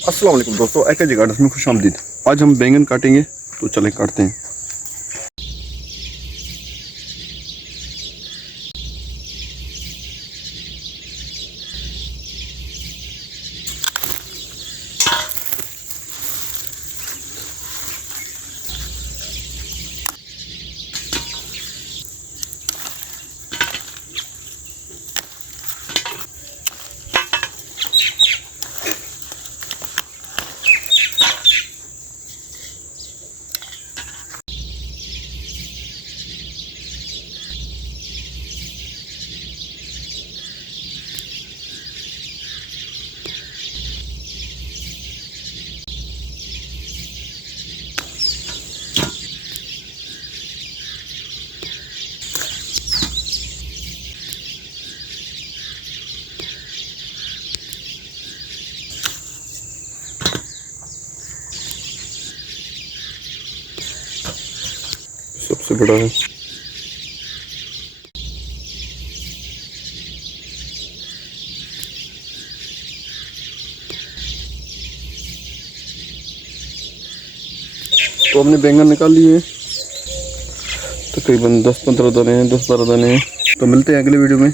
अस्सलाम वालेकुम दोस्तों, एकेजी गार्डन्स में खुशामदीद। आज हम बैंगन काटेंगे, तो चलें काटते हैं। सबसे बड़ा है। तो हमने बैंगन निकाल लिए, तकरीबन 10-15 दाने हैं, 10-12 दाने हैं। तो मिलते हैं अगले वीडियो में।